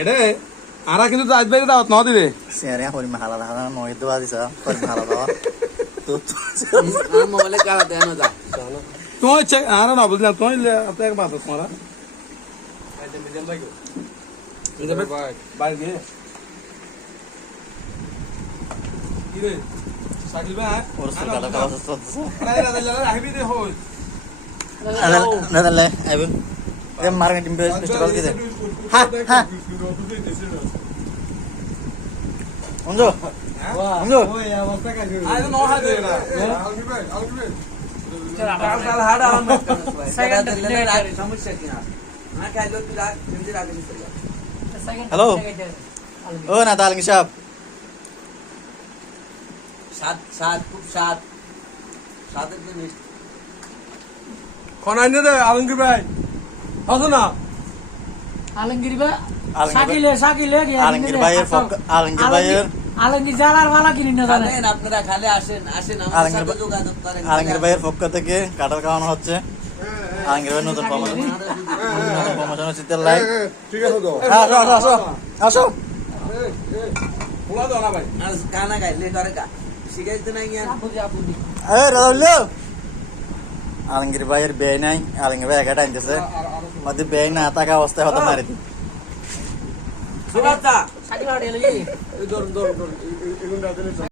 এডে আরা কিন্তু আজ বাইরে দাওয়াত ন দিবে Sebenarnya kalau mahala dah mau itu aja sih, kalau mahala dah. মোবাইলে কারা দেন যা তোমার ইচ্ছে আরা না বুঝলাম তোমার আপনার এক বাত তোমারা বাইরে গিয়ে কি রে kalau sesuatu. আরে দাদা লাগা আহিবি দে হই Ada, ada lah, ayo. Dia marah di festival gitu. Hah, hah. Unjo, unjo. আরে ন হাতে না কাল হাড় আরাম সেকেন্ড দিলে রাখ সমস্যা কি না না খাইলো তুই রাখ কিন্তু রাখি Halo. Oh, Natal ngisap. সাত সাত খুব সাত সাতের জিনিস খনাই দে আলমগীর ভাই আসো না আলমগীর ভাই সাকিলে সাকিলে Alangir Bayer, Fok- Alangir Alamgir জালার মালা কিনি না জানেন আপনারা খালি আসেন আসেন আমার সাথে যোগাযোগ করেন আলমগীর ভাইয়ের পক্ষ থেকে কাটার খাওয়ানো হচ্ছে আলমগীর ভাই নতুন প্রমোশন নতুন প্রমোশন হচ্ছে তেল লাইক ঠিক আছে তো আসো আসো আসো আসো পোলা দাও না ভাই আর গানা করে গা আলমগীর ভাইয়ের ব্যয় নাই আলমগীর ভাই একা টাইমতেছে মধ্যে ব্যয় না থাকা অবস্থায় হতে মারি দিই